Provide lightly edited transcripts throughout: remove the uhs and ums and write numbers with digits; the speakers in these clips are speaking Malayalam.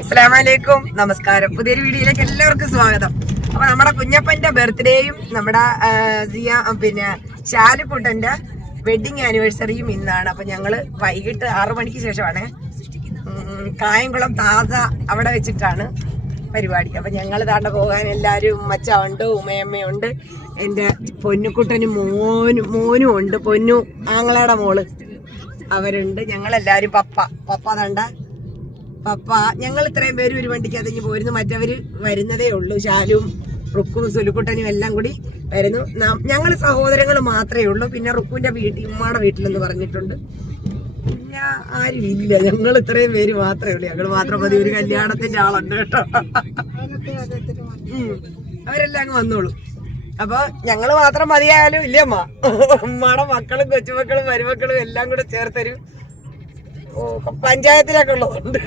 അസ്സലാമലൈക്കും, നമസ്കാരം. പുതിയൊരു വീഡിയോയിലേക്ക് എല്ലാവർക്കും സ്വാഗതം. അപ്പൊ നമ്മുടെ കുഞ്ഞപ്പന്റെ ബർത്ത്ഡേയും നമ്മുടെ പിന്നെ ശാലുക്കുട്ടന്റെ വെഡിങ് ആനിവേഴ്സറിയും ഇന്നാണ്. അപ്പൊ ഞങ്ങള് വൈകിട്ട് 6 മണിക്ക് ശേഷമാണ് കായംകുളം താത അവിടെ വെച്ചിട്ടാണ് പരിപാടി. അപ്പൊ ഞങ്ങൾ താണ്ട പോകാൻ എല്ലാരും ഉമ്മച്ച ഉണ്ട്, ഉമ്മയമ്മയുണ്ട്, എന്റെ പൊന്നുക്കുട്ടനും മോനും ഉണ്ട്, പൊന്നു ആങ്ങളയുടെ മോള് അവരുണ്ട്, ഞങ്ങളെല്ലാരും പപ്പ തണ്ട പപ്പ ഞങ്ങൾ ഇത്രയും പേര് ഒരു വണ്ടിക്കകത്തേക്ക് പോയിരുന്നു. മറ്റവര് വരുന്നതേ ഉള്ളൂ. ശാലും റുക്കും സുലുക്കുട്ടനും എല്ലാം കൂടി വരുന്നു. ഞങ്ങൾ സഹോദരങ്ങൾ മാത്രമേ ഉള്ളൂ. പിന്നെ റുക്കുവിന്റെ ഉമ്മയുടെ വീട്ടിലെന്ന് പറഞ്ഞിട്ടുണ്ട്. പിന്നെ ആരും ഇല്ല, ഞങ്ങൾ ഇത്രയും പേര് മാത്രമേ ഉള്ളൂ. ഞങ്ങൾ മാത്രം മതി. ഒരു കല്യാണത്തിന്റെ ആളുണ്ട് കേട്ടോ. അവരെല്ലാം അങ്ങ് വന്നോളൂ. അപ്പൊ ഞങ്ങള് മാത്രം മതിയായാലും ഇല്ലേ അമ്മ, ഉമ്മയുടെ മക്കളും കൊച്ചുമക്കളും മരുമക്കളും എല്ലാം കൂടെ ചേർത്തൊരു പഞ്ചായത്തിലൊക്കെ ഉള്ളതുണ്ട്.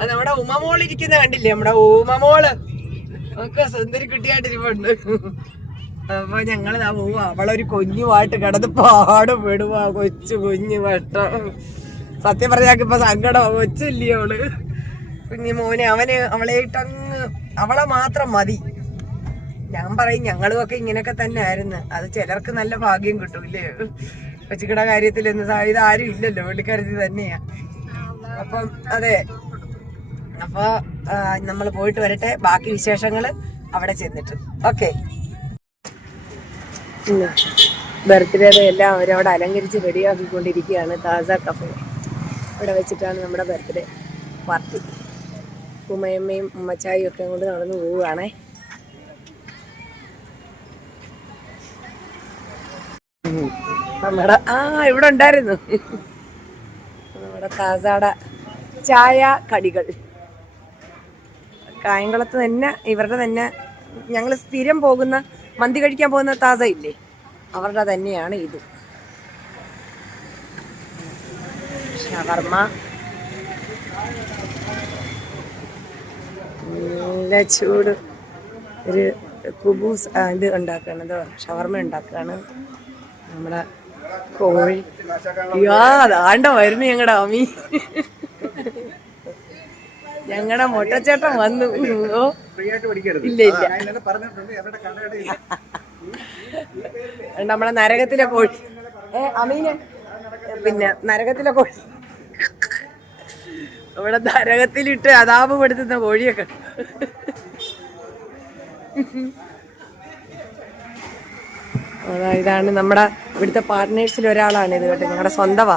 അത് നമ്മുടെ ഉമ്മമോള് ഇരിക്കുന്ന കണ്ടില്ലേ, നമ്മുടെ ഉമ്മമോള് ഒക്കെ സുന്ദരി കുട്ടിയായിട്ടിരിപ്പുണ്ട്. അപ്പൊ ഞങ്ങൾ പോവാ. അവളൊരു കുഞ്ഞുമായിട്ട് കിടന്ന് പാടുപെടുവാ. കുഞ്ഞു വട്ടം. സത്യം പറഞ്ഞാൽ ഇപ്പൊ സങ്കടം. കൊച്ചില്ലേ അവള്, കുഞ്ഞു മോനെ. അവളെയിട്ടങ്ങ് അവളെ മാത്രം മതി. ഞാൻ പറയും ഞങ്ങളും ഒക്കെ ഇങ്ങനെയൊക്കെ തന്നെ ആയിരുന്നു. അത് ചിലർക്ക് നല്ല ഭാഗ്യം കിട്ടൂല്ലേ. കൊച്ചിക്കട കാര്യത്തിലൊന്നും ഇത് ആരും ഇല്ലല്ലോ, വെള്ളിക്കാര്യത്തിൽ തന്നെയാ. അപ്പം അതെ. അപ്പൊ നമ്മൾ പോയിട്ട് വരട്ടെ. ബാക്കി വിശേഷങ്ങള് അവിടെ ചെന്നിട്ട്. ഓക്കെ. ബർത്ത്ഡേയുടെ എല്ലാം അവരവിടെ അലങ്കരിച്ച് റെഡിയാക്കിക്കൊണ്ടിരിക്കുകയാണ്. താസ കഫേ ഇവിടെ വെച്ചിട്ടാണ് നമ്മുടെ ബർത്ത്ഡേ പാർട്ടി. ഉമ്മയമ്മയും ഉമ്മച്ചായും ഒക്കെ കൊണ്ട് നടന്നു പോവുകയാണേ. നമ്മുടെ ഇവിടെ ഉണ്ടായിരുന്നു നമ്മുടെ താസാട ചായ കടികൾ. കായംകുളത്ത് തന്നെ ഇവരുടെ തന്നെ, ഞങ്ങൾ സ്ഥിരം പോകുന്ന മന്തി കഴിക്കാൻ പോകുന്ന താസ ഇല്ലേ, അവരുടെ തന്നെയാണ് ഇത്. ഷവർമ, നല്ല ചൂട് ഒരു കുബൂസ് ഇത് ഉണ്ടാക്കുകയാണ്. എന്തോ ഷവർമ ഉണ്ടാക്കുകയാണ്. നമ്മുടെ കോഴി അതാണ്ട വരുന്നു ഞങ്ങളുടെ അമ്മി. ഞങ്ങളുടെ മൊട്ടച്ചേട്ടൻ വന്നു. ഇല്ല നമ്മളെ നരകത്തിലെ കോഴി അമീന്, പിന്നെ നരകത്തിലെ കോഴി, ഇവിടെ നരകത്തിലിട്ട് അതാപ് പെടുത്തുന്ന കോഴിയൊക്കെ. ഇതാണ് നമ്മുടെ ഇവിടുത്തെ പാർട്ട്നേഴ്സിൽ ഒരാളാണ് ഇത് കേട്ടോ. ഞങ്ങളുടെ സ്വന്തമാ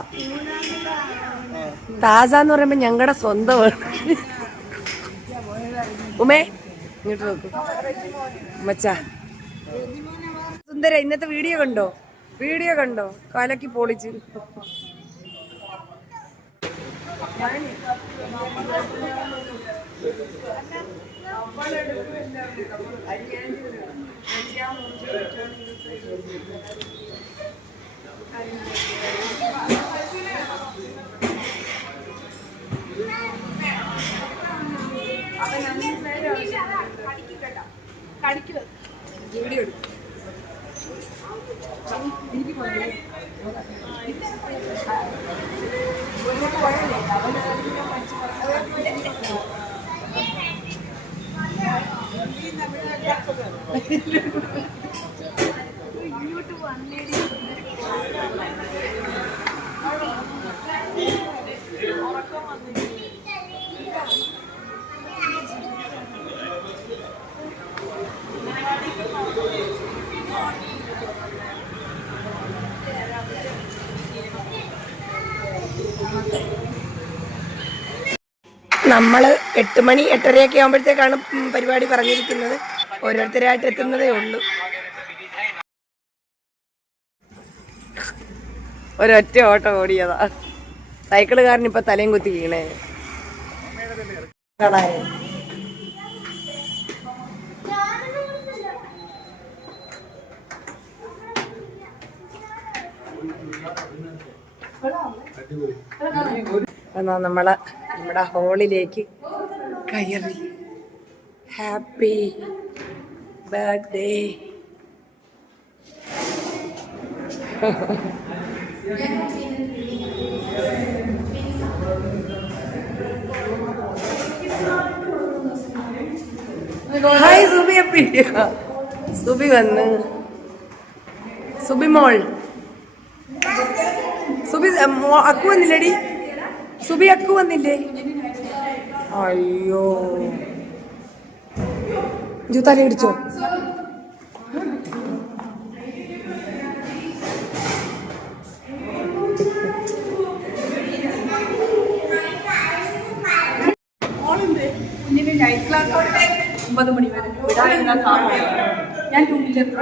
താസ എന്ന് പറയുമ്പോ ഞങ്ങളുടെ സ്വന്തമാണ്. ഉമേ ഇങ്ങോട്ട് നോക്കൂ മച്ചാ. സുന്ദര ഇന്നത്തെ വീഡിയോ കണ്ടോ? കലക്കി പൊളിച്ച്. വീഡിയോ എടുക്കും. ഇങ്ങോട്ട് വന്നേടി. ഉറക്കം വന്നില്ല. നമ്മൾ 8 മണി 8:30 ആകുമ്പോഴത്തേക്കാണ് പരിപാടി പറഞ്ഞിരിക്കുന്നത്. ഓരോരുത്തരായിട്ട് എത്തുന്നതേ ഉള്ളൂ. ഒരൊറ്റ ഓട്ടം ഓടിയതാ. സൈക്കിളുകാരൻ ഇപ്പൊ തലയും കുത്തി വീണേ. എന്നാ നമ്മുടെ ഹോളിലേക്ക് കയറി. Happy birthday. ഹായ് സുബി അപ്പി. സുബി വന്ന്. സുബി മോൾ. സുബി അക്കു വന്നില്ലേടി? സുബി അക്കു വന്നില്ലേ? അയ്യോ ജൂത്താല ഇടിച്ചോ? നൈറ്റ് ക്ലാസ്സോടെ 9 മണി വരെ വിടാനുള്ള സമയം. ഞാൻ ടൂവിലെത്തും.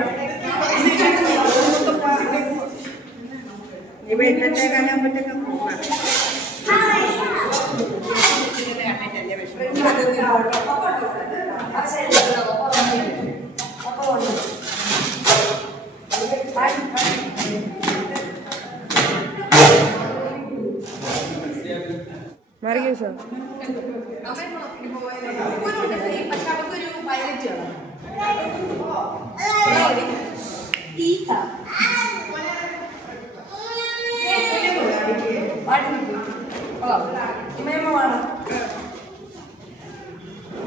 മറിയോ സാർ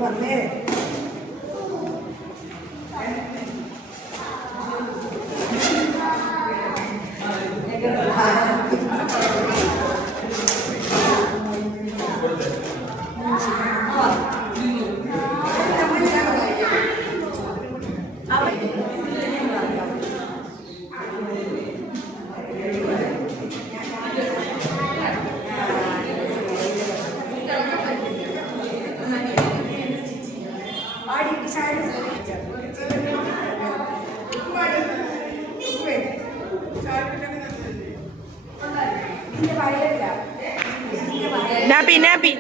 വന്നേ. നാപ്പി നാപ്പി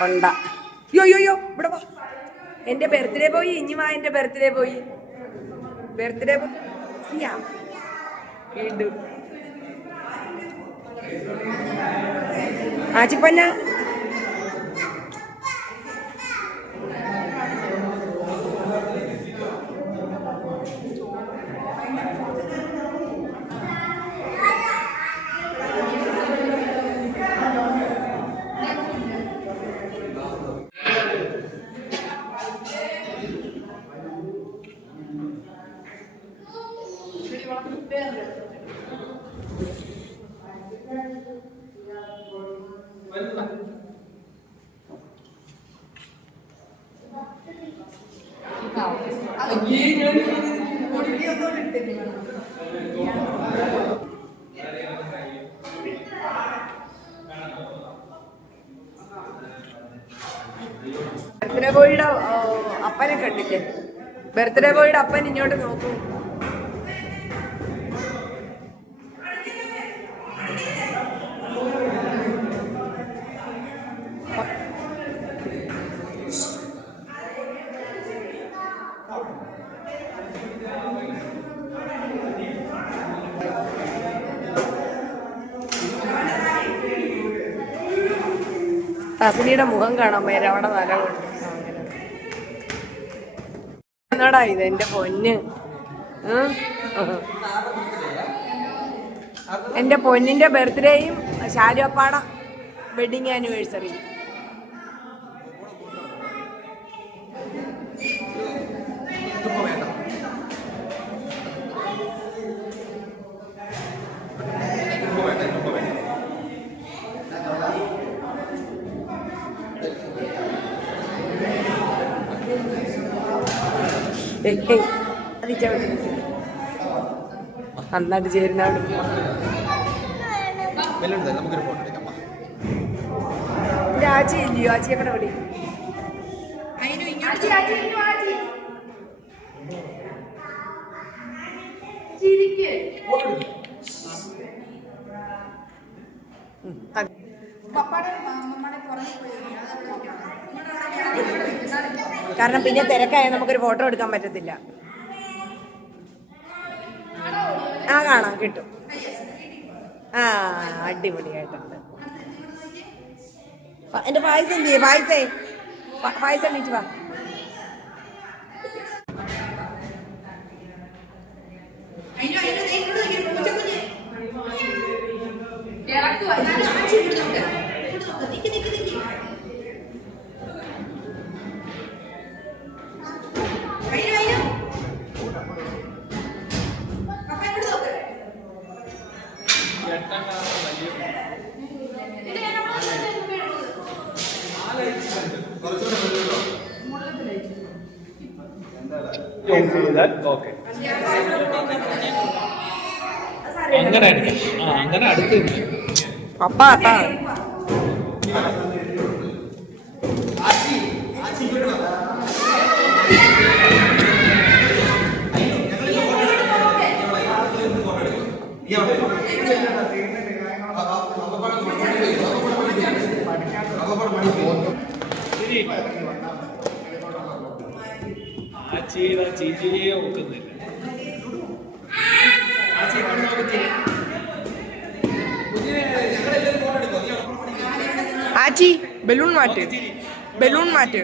കൊണ്ട. യോ യോ യോ ഇവിടെ വാ. എന്റെ ബർത്ത്ഡേ പോയി. ഇനി വാ. എന്റെ ബർത്ത്ഡേ പോയി. ബർത്ത്ഡേ ആച്ചിപ്പന്ന ബർത്ത്ഡേ ബോയുടെ അപ്പനെ കണ്ടില്ലേ? ബർത്ത്ഡേ ബോയുടെ അപ്പൻ ഇങ്ങോട്ട് നോക്കൂ. തസ്നിയുടെ മുഖം കാണാൻ പറ്റും, അവിടെ തല കൊണ്ട്. എന്നാടാ ഇത് എന്റെ പൊന്ന്, എന്റെ പൊന്നിന്റെ ബർത്ത്ഡേയും ഷാലുവപ്പാട വെഡിങ് ആനിവേഴ്സറി. നന്നായിട്ട് ചേരുന്ന ആച്ചി ഇല്ലയോ? ആച്ചിയെ കൂടെ വിളി. കാരണം പിന്നെ തിരക്കായ നമുക്കൊരു ഫോട്ടോ എടുക്കാൻ പറ്റത്തില്ല. ആ കാണാം, കിട്ടും. ആ അടിപൊളിയായിട്ടുണ്ട്. എന്റെ പായസം എന്ത് ചെയ്യേ? പായസം എണീറ്റ് വാ. അങ്ങനെ അടുത്ത് അപ്പാട്ടാ ആച്ചിയുടെ ചിരിയെ ഒക്കുന്നില്ല. ആച്ചി ബലൂൺ മാറ്റ്, ബലൂൺ മാറ്റ്.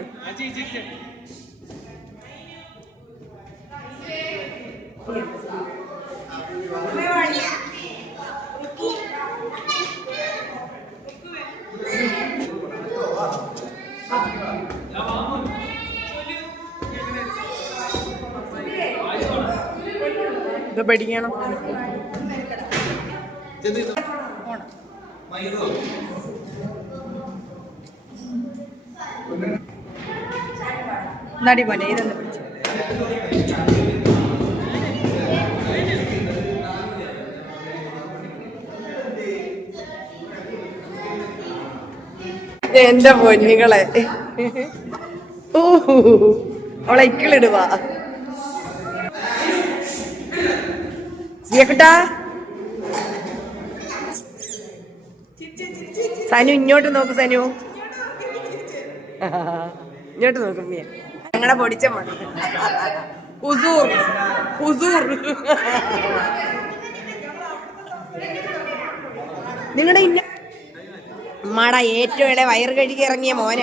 ഇത് പഠിക്കണം. നടി പോലെ ഇതൊന്ന് പിടിച്ചു. എന്റെ പൊന്നുകളെ, അവളെ ഇക്കിളിടുവാ. സിയക്കുട്ടാ, സനു ഇങ്ങോട്ട് നോക്ക്. സനു ഇങ്ങോട്ട് നോക്കും. ഞങ്ങളുടെ പൊടിച്ച മണി ഹുസൂർ ഹുസൂർ. നിങ്ങളുടെ ഇന്ന അമ്മാടാ ഏറ്റവും ഇളയ വയറ് കഴുകി ഇറങ്ങിയ മോന.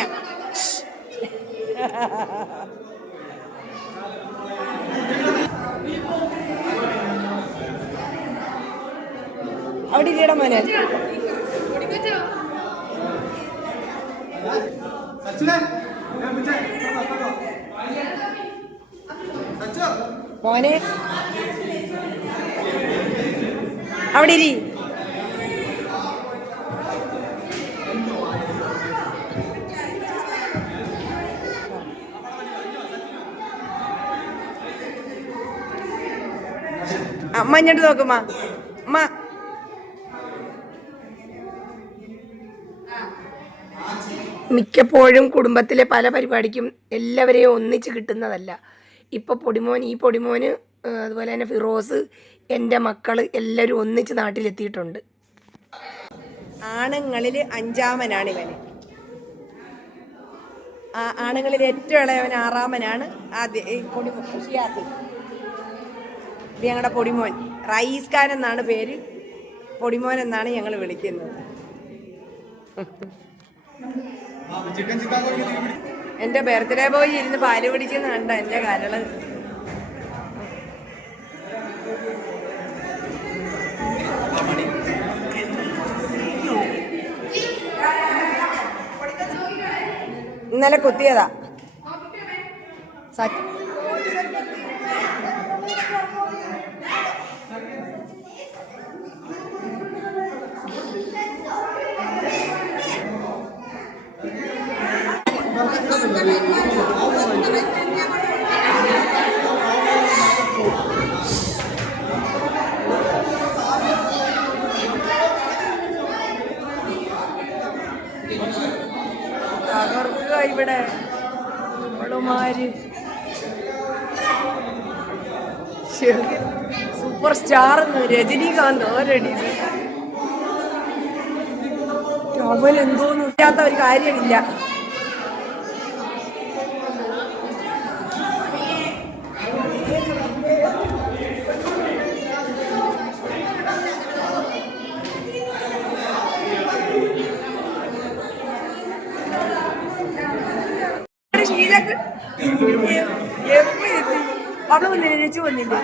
അവിടെ ഇരിക്കട മോനെ. മോനെ അവിടെ ഇരി. അമ്മ ഇങ്ങോട്ട് നോക്കുമ്മ. അമ്മ മിക്കപ്പോഴും കുടുംബത്തിലെ പല പരിപാടിക്കും എല്ലാവരെയും ഒന്നിച്ച് കിട്ടുന്നതല്ല. ഇപ്പോൾ ഈ പൊടിമോന് അതുപോലെ തന്നെ ഫിറോസ്, എൻ്റെ മക്കൾ എല്ലാവരും ഒന്നിച്ച് നാട്ടിലെത്തിയിട്ടുണ്ട്. ആണുങ്ങളിൽ 5-ാമനാണ് ഇവന്. ആണുങ്ങളിൽ ഏറ്റവും ഇളയവൻ 6-ാമനാണ്. ആദ്യം ഈ പൊടിമോൻ ഷിയാസ്, ഇത് ഞങ്ങളുടെ പൊടിമോൻ. റയീസ് ഖാൻ എന്നാണ് പേര്, പൊടിമോൻ എന്നാണ് ഞങ്ങൾ വിളിക്കുന്നത്. എൻ്റെ ബർത്ത്ഡേ ബോയ് ഇരുന്ന് പാല് പിടിക്കുന്ന കണ്ട എൻ്റെ കരള്. ഇന്നലെ കുത്തിയതാ. തകർക്കുക ഇവിടെ അവളുമാര്. സൂപ്പർ സ്റ്റാർ രജനീകാന്ത് ഓരടി. അവൻ എന്തോന്നും ഇല്ലാത്ത ഒരു കാര്യമില്ല. അവള് വന്നില്ല, വന്നില്ല.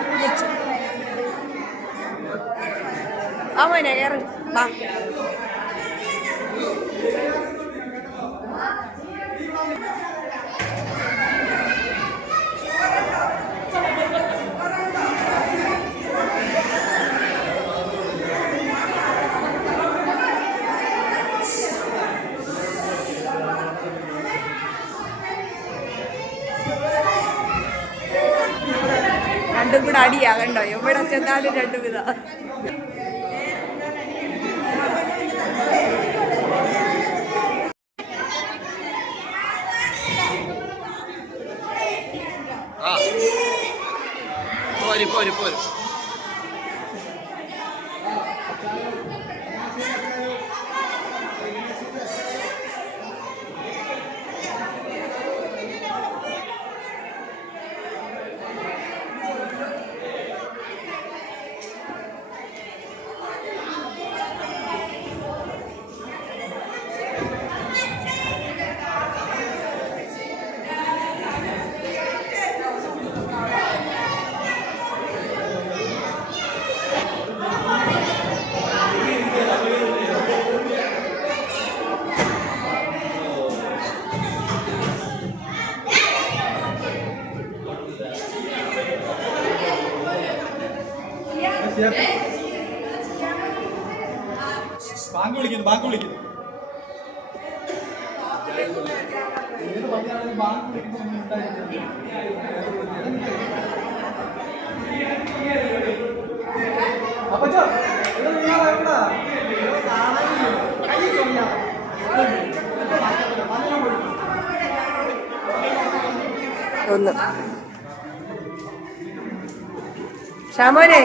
അവനെ കയറി വാ. രണ്ടും കൂടെ അടിയാ കണ്ടോ, എവിടെ ചെന്നാലും രണ്ടും വിധ. ബാങ്ക് വിളിക്കുന്നു. ഒന്ന് ഷാമോനെ,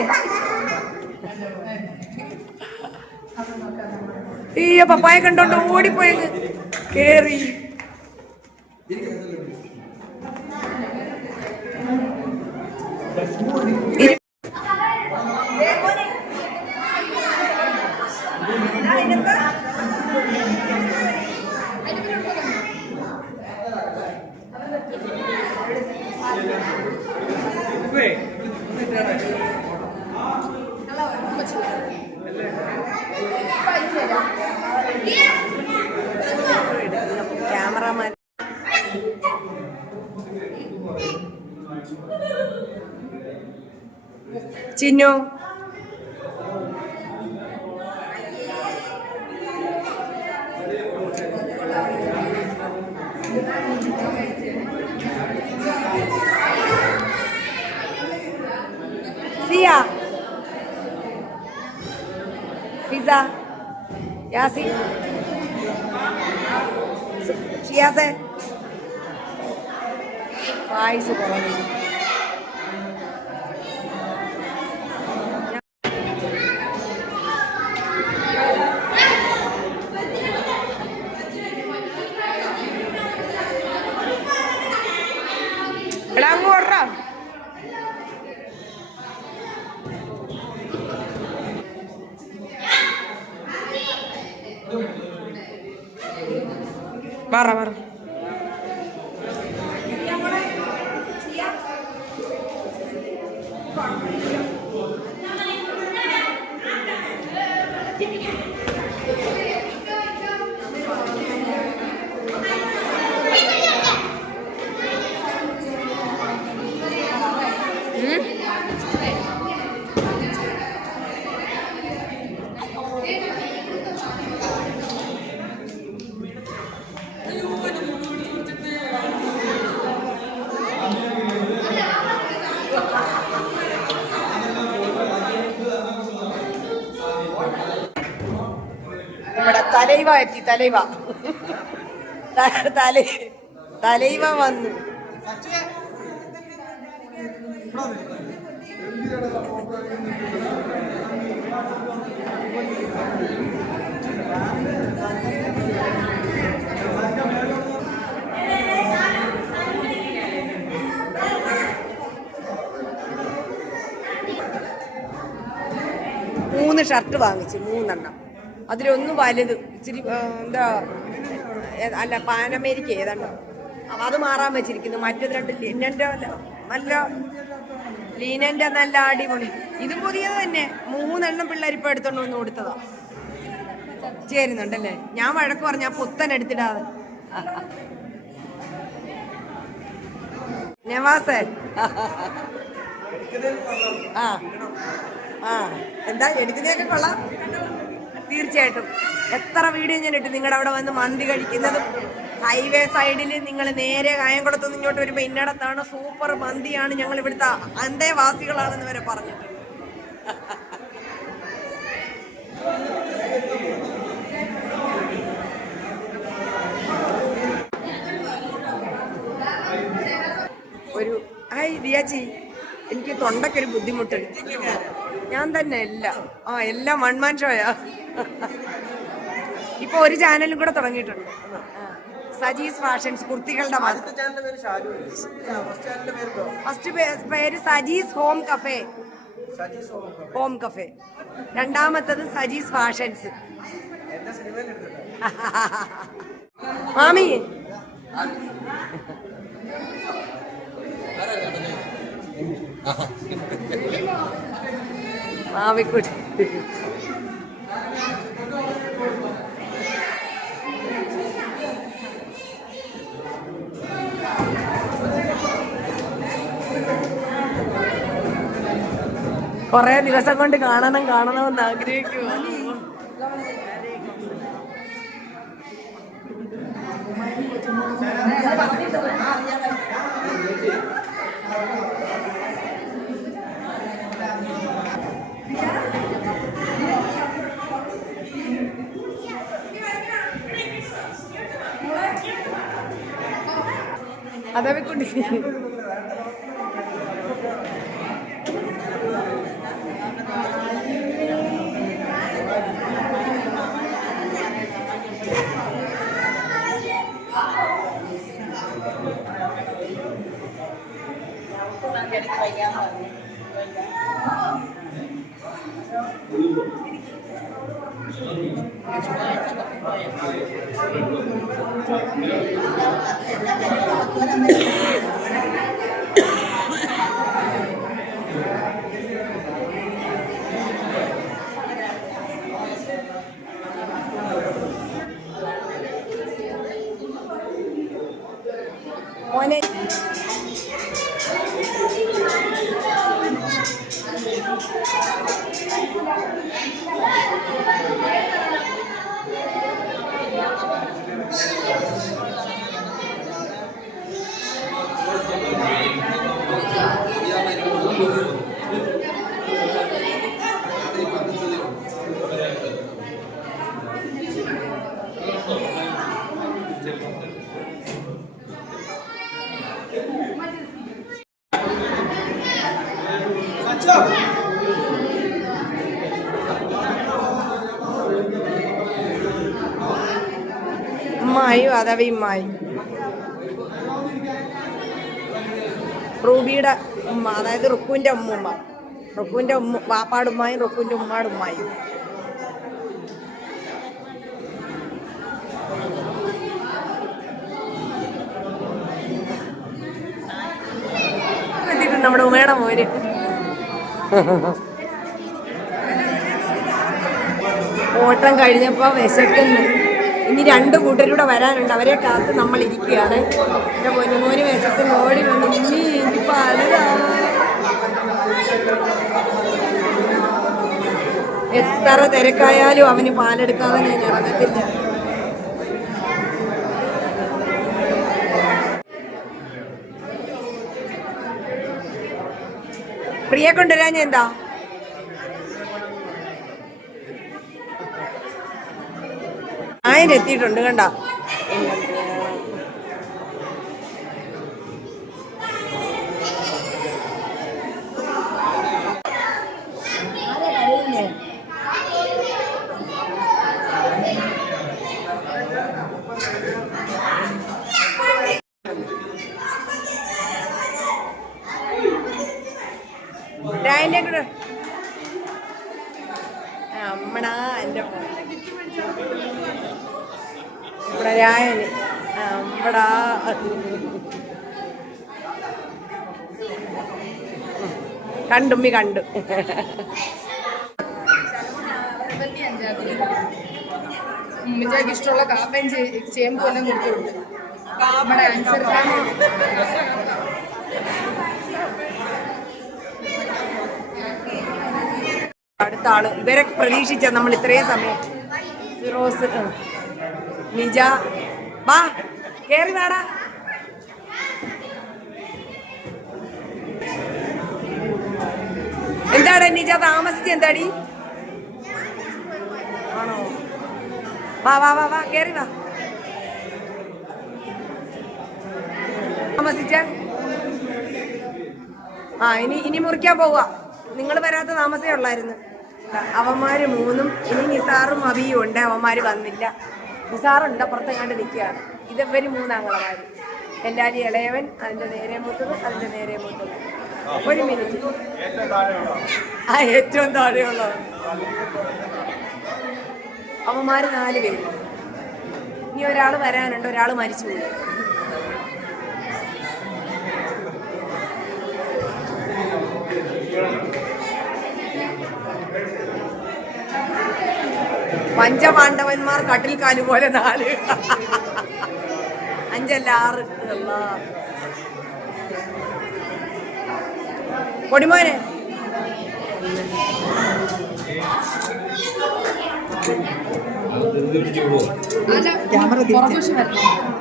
ഈ പപ്പായ കണ്ടോണ്ട് ഓടിപ്പോയത് കേറി. ക്യാമറമാൻ ചിന്നു സിയ യാസി ഷിയാസെ പായസ് കുറവ്. എടാ അങ്ങ് ഓടാ. പറ പറ. നമ്മുടെ തലൈവ എത്തി. തലൈവ വന്നു. മൂന്ന് ഷർട്ട് വാങ്ങിച്ചു, 3 അതിലൊന്ന് വലുത് ഇച്ചിരി എന്താ അല്ല പാനമേരിക്ക ഏതാണ്ടോ അത് മാറാൻ വെച്ചിരിക്കുന്നു. മറ്റേത് 2 ലിനന്റെ നല്ല ലീനന്റെ നല്ല അടിപൊളി. ഇതും പുതിയത് തന്നെ. 3 പിള്ളേർ ഇപ്പൊ എടുത്തോണ്ട് വന്ന് കൊടുത്തതാ. ചേരുന്നുണ്ടല്ലേ? ഞാൻ വഴക്ക് പറഞ്ഞ പുത്തൻ എടുത്തിടാതെ. നവാസേ എന്താ എടുക്കുന്നതൊക്കെ കൊള്ളാം തീർച്ചയായിട്ടും. എത്ര വീഡിയോ ഞാൻ ഇട്ടു നിങ്ങളുടെ അവിടെ വന്ന് മന്തി കഴിക്കുന്നതും. ഹൈവേ സൈഡിൽ നിങ്ങൾ നേരെ കായംകുളത്തുനിന്ന് ഇങ്ങോട്ട് വരുമ്പോൾ ഇന്നടത്താണ് സൂപ്പർ മന്തിയാണ്, ഞങ്ങൾ ഇവിടുത്തെ അന്തേവാസികളാണെന്ന് വരെ പറഞ്ഞിട്ടുണ്ട്. ഒരു ദിയാച്ചി എനിക്ക് തൊണ്ടക്കൊരു ബുദ്ധിമുട്ടുണ്ട്. ഞാൻ തന്നെ എല്ലാം വൺ മാൻ ഷോയാ. ഇപ്പൊ ഒരു ചാനലും കൂടെ തുടങ്ങിയിട്ടുണ്ട്, സജീസ് ഫാഷൻസ്, കുർത്തികളുടെ. ഫസ്റ്റ് പേര് സജീസ് ഹോം കഫേ, രണ്ടാമത്തത് സജീസ് ഫാഷൻസ്. മാമി മാവിക്കുട്ടി കൊറേ ദിവസം കൊണ്ട് കാണണമെന്ന് ആഗ്രഹിക്കുക. അതെ കുട്ടി മോനെ ഉമ്മായും അതവയുമ്മായും. റൂബിയുടെ ഉമ്മ, അതായത് റുക്കുവിൻ്റെ ഉമ്മുമ്മ. റുക്കുവിൻ്റെ വാപ്പാടുമ്മായും റുക്കുവിൻ്റെ ഉമ്മാടുമ്മായും. നമ്മുടെ ഉമ്മയുടെ മോന് ഓട്ടം കഴിഞ്ഞപ്പോൾ വിശക്കുന്നു. ഇനി 2 കൂട്ടരൂടെ വരാനുണ്ട്, അവരെ കാത്ത് നമ്മൾ ഇരിക്കുകയാണ്. എൻ്റെ പൊന്നുമോന് വിശക്കുന്നു, ഓടി വന്നു. ഇനി എനിക്ക് പാലതാ. എത്ര തിരക്കായാലും അവന് പാലെടുക്കാതെ ഞാൻ ഇറങ്ങത്തില്ല. പ്രിയെ കൊണ്ടുവരാൻ ഞാൻ എന്താ എത്തിയിട്ടുണ്ട് കണ്ട. അമ്മടാ എൻ്റെ ഇവിടെ രായന് അമ്മടാ കണ്ടുമ്മി കണ്ടു. ഉമ്മച്ചാക്ക് ഇഷ്ടമുള്ള കാപ്പയും ചേമ്പും എല്ലാം കൊടുത്തിട്ടുണ്ട്. നമ്മുടെ അനുസരിച്ചാണ് അടുത്ത ആള്. ഇവരെ പ്രതീക്ഷിച്ച നമ്മൾ ഇത്രയും സമയം. ഫിറോസ്, നിജ, വാ കേറി വാടാ. എന്താടാ നിജ താമസിച്ച്? എന്താടി ആണോ? വാ വാ വാ വാ കേറി വാ. താമസിച്ച ഇനി മുറിക്കാൻ പോവാ. നിങ്ങൾ വരാത്ത താമസേ ഉള്ളായിരുന്നു. അവന്മാര് 3ഉം ഇനി നിസാറും അബിയും ഉണ്ട്. അവന്മാര് വന്നില്ല. നിസാറുണ്ട്, അപ്പുറത്തെ കണ്ട് നിൽക്കുകയാണ്. ഇവര് 3 ആങ്ങളമാര്. എല്ലാവരും ഇളയവൻ, അതിന്റെ നേരെ മൂത്തത്, അതിന്റെ നേരെ മൂത്തത്. 1 മിനിറ്റ്. ഏറ്റവും താഴെയുള്ളത് അവന്മാര് 4 പേര്. ഇനി ഒരാൾ വരാനുണ്ട്, ഒരാൾ മരിച്ചുപോയി. പഞ്ചപാണ്ഡവന്മാർ കട്ടിൽ കാല് പോലെ 4, 5 അല്ല 6. പൊടിമോനെ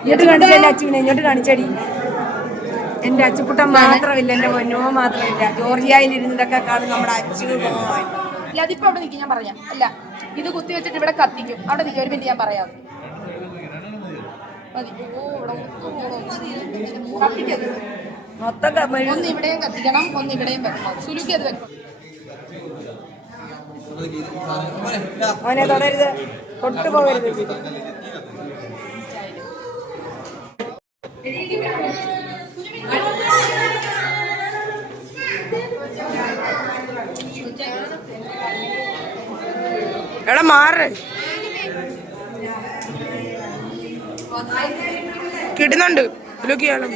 ഇങ്ങോട്ട് കാണിച്ചല്ലേ അച്ചുവിനെ, ഇങ്ങോട്ട് കാണിച്ചടി. എന്റെ അച്ചുക്കുട്ടൻ മാത്രമില്ല, എന്റെ പൊന്നോ മാത്രമില്ല. ജോർജിയയിൽ ഇരുന്നതൊക്കെ കാണും നമ്മുടെ അച്ചു. അതിപ്പോ അവിടെ നിൽക്കും, ഞാൻ പറയാം. അല്ല, ഇത് കുത്തി വെച്ചിട്ട് ഇവിടെ കത്തിക്കും. അവിടെ നിൽക്കും, ഒരു മിനിറ്റ് ഞാൻ പറയാം. ഒന്ന് ഇവിടെയും കത്തിക്കണം, ഒന്ന് ഇവിടെയും വെക്കണം. സുലുക്കി അത് വെക്കണം. അവനെ തൊടരുത്, തൊട്ടുപോകരുത്. എടാ മാറ്, കിട്ടുന്നുണ്ട്. ലുക്കിയാളും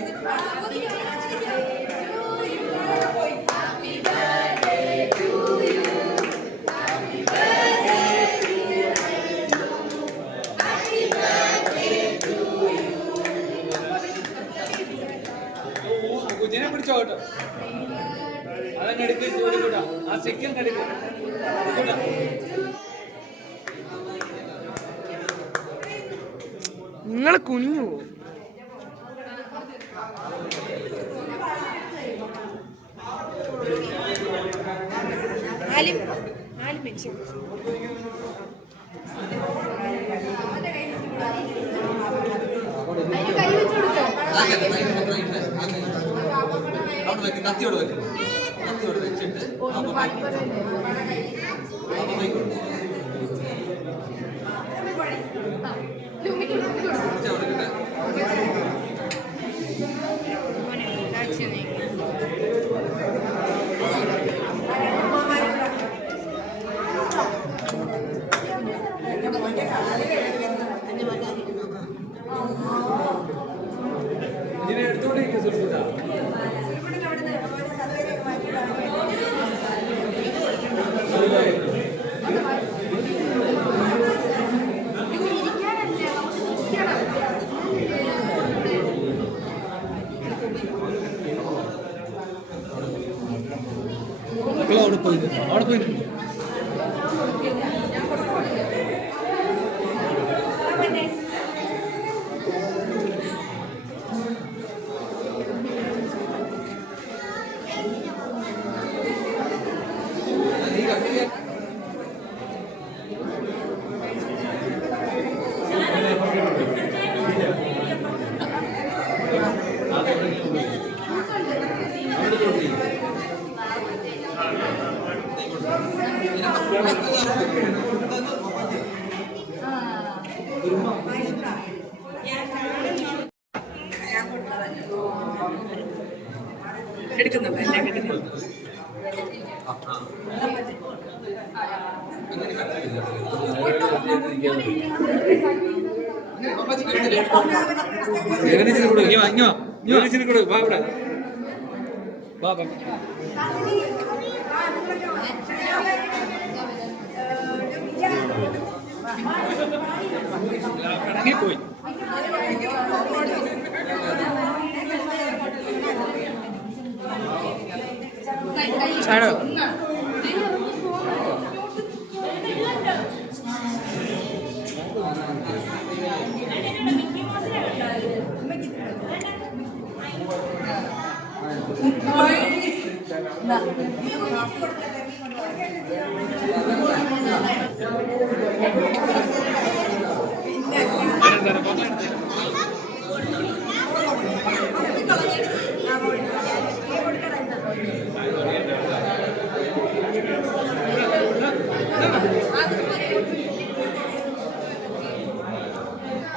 കുഞ്ഞിനെ പിടിച്ചോ കേട്ടോ. അതങ്ങ് എടുക്കുക, ആ സെക്കൻഡ് എടുക്കുക. നിങ്ങൾ കുനിഞ്ഞു പോകും. കത്തിയോട് വെക്കും, കത്തിയോട് വെച്ചിട്ട് ലുമിക്ക് അവിടെ പോയി എടുക്കുന്നുണ്ട് എല്ലാം കിട്ടുന്നുണ്ട്. പോയി ആണോ?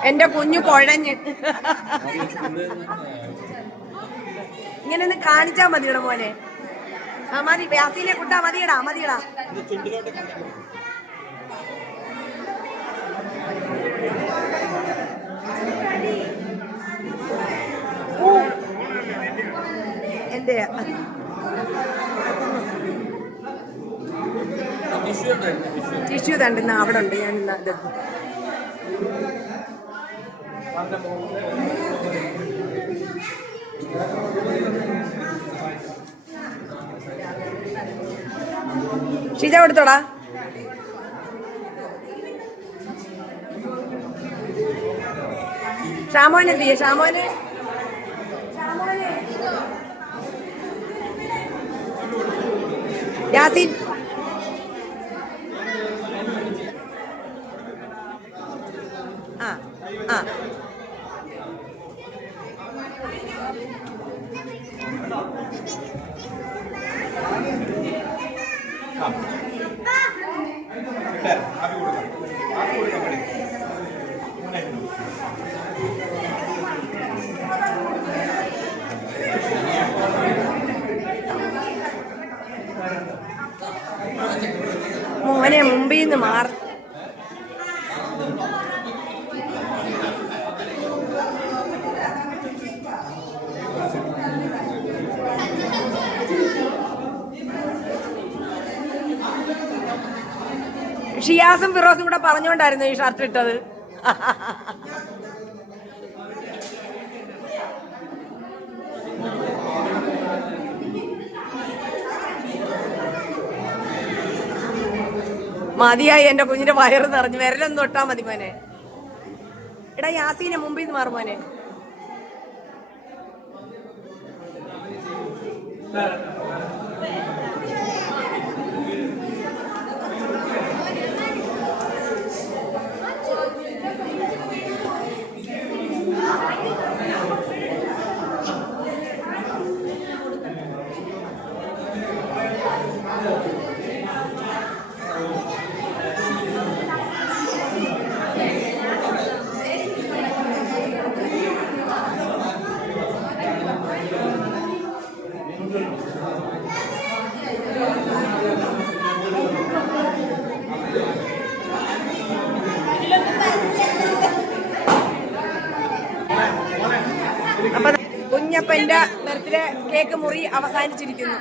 എന്റെ കുഞ്ഞു കുഴഞ്ഞ് ഇങ്ങനെ ഒന്ന് കാണിച്ചാ മതിയടാ മോനെ. ആ മതി, വ്യാസിയിലെ കുട്ടാ മതിയടാ, മതിയടാ. എന്റെ ടിഷ്യൂ തണ്ടുന്ന അവിടെ ഉണ്ട്. ഞാൻ ഇത് ഷീജ കൊടുത്തോടാ. ഷാമോനെത്തിയേ? ഷാമോന് യാസീൻ ആ ആ മോനെ മുമ്പിൽ നിന്ന് മാറി. ഷിയാസും ഫിറോസും കൂടെ പറഞ്ഞോണ്ടായിരുന്നു ഈ ഷർട്ട് ഇട്ടത്. മതിയായി, എന്റെ കുഞ്ഞിന്റെ വയറ് നിറഞ്ഞു. വിരലൊന്നും തൊട്ടാ മതി മോനെ. എടാ യാസീനെ മുമ്പിൽ നിന്ന് മാറും മോനെ. കുഞ്ഞപ്പന്റെ ബർത്ത്ഡേ കേക്ക് മുറി അവസാനിച്ചിരിക്കുന്നു.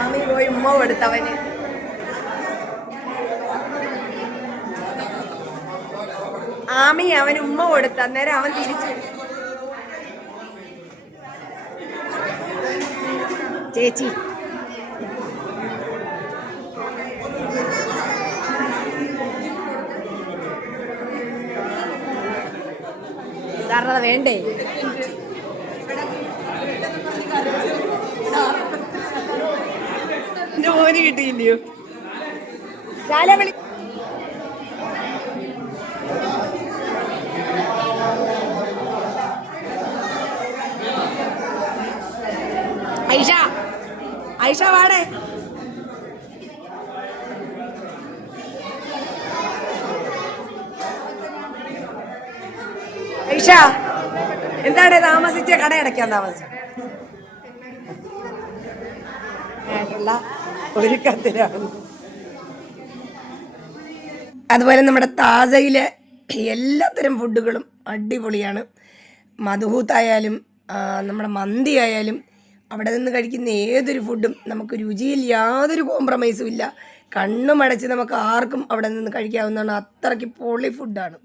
ആമി പോയി ഉമ്മ കൊടുത്തവന്. ആമി അവന് ഉമ്മ കൊടുത്ത, അന്നേരം അവൻ തിരിച്ചു. ചേച്ചി ധാരണ വേണ്ടേ? എന്റെ മോന് കിട്ടിയില്ലയോ? ശാല വിളി. ഐഷ വാടേ. ഐഷ എന്താണ് താമസിച്ച? കട അടയ്ക്കാൻ താമസിച്ചു. ഒരു കത്തിലാണ്. അതുപോലെ നമ്മുടെ താസയിലെ എല്ലാത്തരം ഫുഡുകളും അടിപൊളിയാണ്. മധുഹൂത്തായാലും നമ്മുടെ മന്തി ആയാലും അവിടെ നിന്ന് കഴിക്കുന്ന ഏതൊരു ഫുഡും നമുക്ക് രുചിയിൽ യാതൊരു കോംപ്രമൈസും ഇല്ല. കണ്ണുമടച്ച് നമുക്ക് ആർക്കും അവിടെ നിന്ന് കഴിക്കാവുന്നതാണ്. അത്രയ്ക്ക് പൊളി ഫുഡാണ്.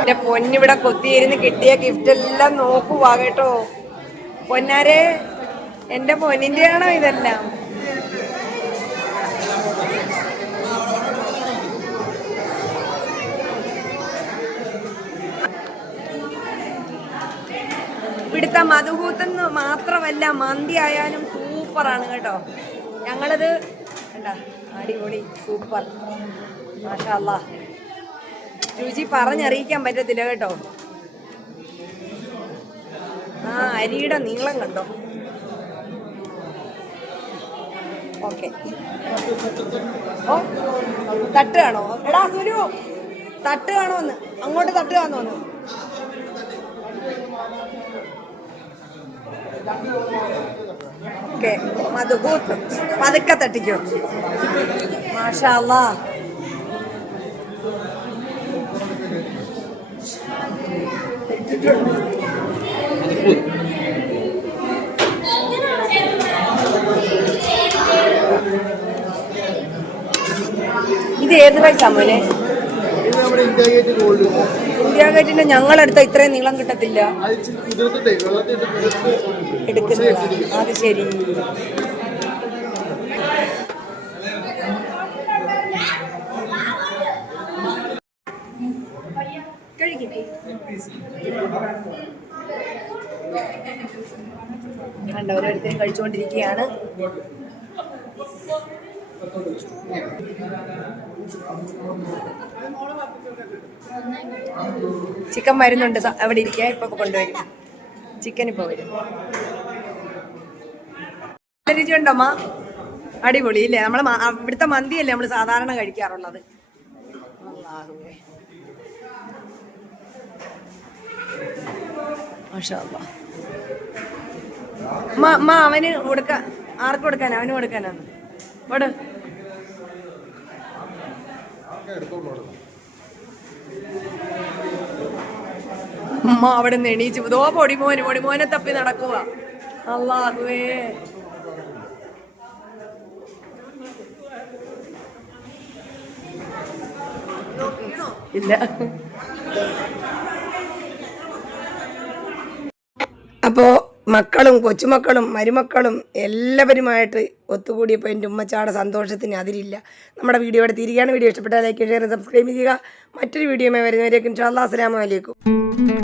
എന്റെ പൊന്നിവിടെ കൊത്തിയിരുന്ന് കിട്ടിയ ഗിഫ്റ്റ് എല്ലാം നോക്കുവാ കേട്ടോ. പൊന്നാരെ, എന്റെ പൊന്നിന്റെ ആണോ ഇതെല്ലാം? ഇവിടുത്തെ മധുഹൂത്തെന്ന് മാത്രമല്ല, മന്തി ആയാലും സൂപ്പറാണ് കേട്ടോ. ഞങ്ങളത് എന്താ അടിപൊളി, സൂപ്പർ, മാഷാ അല്ലാഹ്. രുചി പറഞ്ഞറിയിക്കാൻ പറ്റത്തില്ല കേട്ടോ. അരിയുടെ നീളം കണ്ടോ? ഓക്കെ. ഓ തട്ട് കാണോ? എടാ സുരു, തട്ട് കാണോന്ന്? അങ്ങോട്ട് തട്ട് കാണോന്ന്? ഓക്കെ, മധുഹൂത്ത് പതുക്കെ തട്ടിക്കോ. മാഷാ അല്ലാഹ്. ഇത് ഏത് പൈസ മോനെ? ഇന്ത്യ ഗേറ്റിന്റെ ഞങ്ങളെടുത്ത ഇത്രയും നീളം കിട്ടത്തില്ല. എടുക്കുന്നില്ല. അത് ശരി. കണ്ട ഓരോരുത്തരും കഴിച്ചുകൊണ്ടിരിക്കുകയാണ്. ചിക്കൻ വരുന്നുണ്ട്, അവിടെ ഇരിക്കുക. ഇപ്പൊ കൊണ്ടുവരും ചിക്കൻ. ഇപ്പൊ വരും. രുചി ഉണ്ടോ അമ്മ? അടിപൊളി ഇല്ലേ? നമ്മള് ഇവിടുത്തെ മന്തിയല്ലേ നമ്മള് സാധാരണ കഴിക്കാറുള്ളത്. മാഷാ അല്ലാഹ്. അമ്മ അവന് കൊടുക്ക. ആർക്ക് കൊടുക്കാനാ? അവന് കൊടുക്കാനാണ്. ഓട്. അമ്മ അവിടെ നിന്ന് എണീച്ചു. ഇതോ പൊടിമോനെ തപ്പി നടക്കുക. അല്ലാഹുവേ. ഇല്ല. അപ്പോ മക്കളും കൊച്ചുമക്കളും മരുമക്കളും എല്ലാവരുമായിട്ട് ഒത്തുകൂടിയപ്പോൾ എൻ്റെ ഉമ്മച്ചാടെ സന്തോഷത്തിന് അതിരില്ല. നമ്മുടെ വീഡിയോ ഇവിടെ തിരികെയാണ്. വീഡിയോ ഇഷ്ടപ്പെട്ടാൽ ലൈക്ക്, ഷെയർ, സബ്സ്ക്രൈബ് ചെയ്യുക. മറ്റൊരു വീഡിയോയുമായി വരുന്നവരേക്കും ഇൻഷാ അല്ലാഹ്. അസ്സലാമു അലൈക്കും.